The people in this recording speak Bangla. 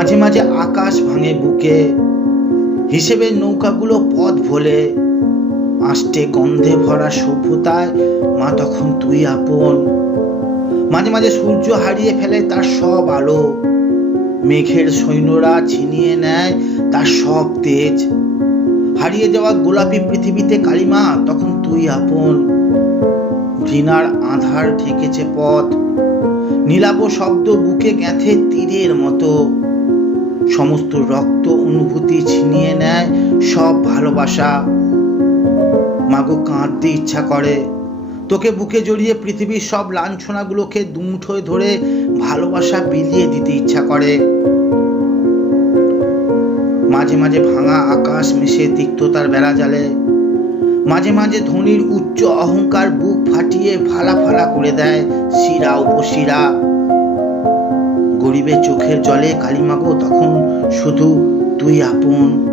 মাঝে মাঝে আকাশ ভাঙে বুকে। হিসেবে নৌকাগুলো পথ ভোলে। আষ্টে গন্ধে ভরা সভ্যতায় মা তখন তুই আপন। মাঝে মাঝে সূর্য হারিয়ে ফেলে তার সব আলো। মেঘের সৈন্যরা ছিনিয়ে নেয় তার সব তেজ। হারিয়ে যাওয়া গোলাপি পৃথিবীতে কালিমা, তখন তুই আপন। ঘৃণার আধার ঠেকেছে পথ। নীলাপ শব্দ বুকে গেঁথে তীরের মতো। সমস্ত রক্ত অনুভূতি ছিনিয়ে নেয়, সব ভালোবাসা। মাগো কাঁদতে ইচ্ছা করে। তোকে বুকে জড়িয়ে পৃথিবীর সব লাঞ্ছনাগুলোকে দুমুঠোয় ধরে ভালোবাসা বিলিয়ে দিতে ইচ্ছা করে। মাঝে মাঝে ভাঙা আকাশ মিশে তিক্ততার বেড়া জালে। মাঝে মাঝে ধনির উচ্চ অহংকার বুক ফাটিয়ে ফালা ফালা করে দেয় শিরা উপশিরা। গরিবের চোখের জলে কালিমাগো তখন শুধু তুই আপন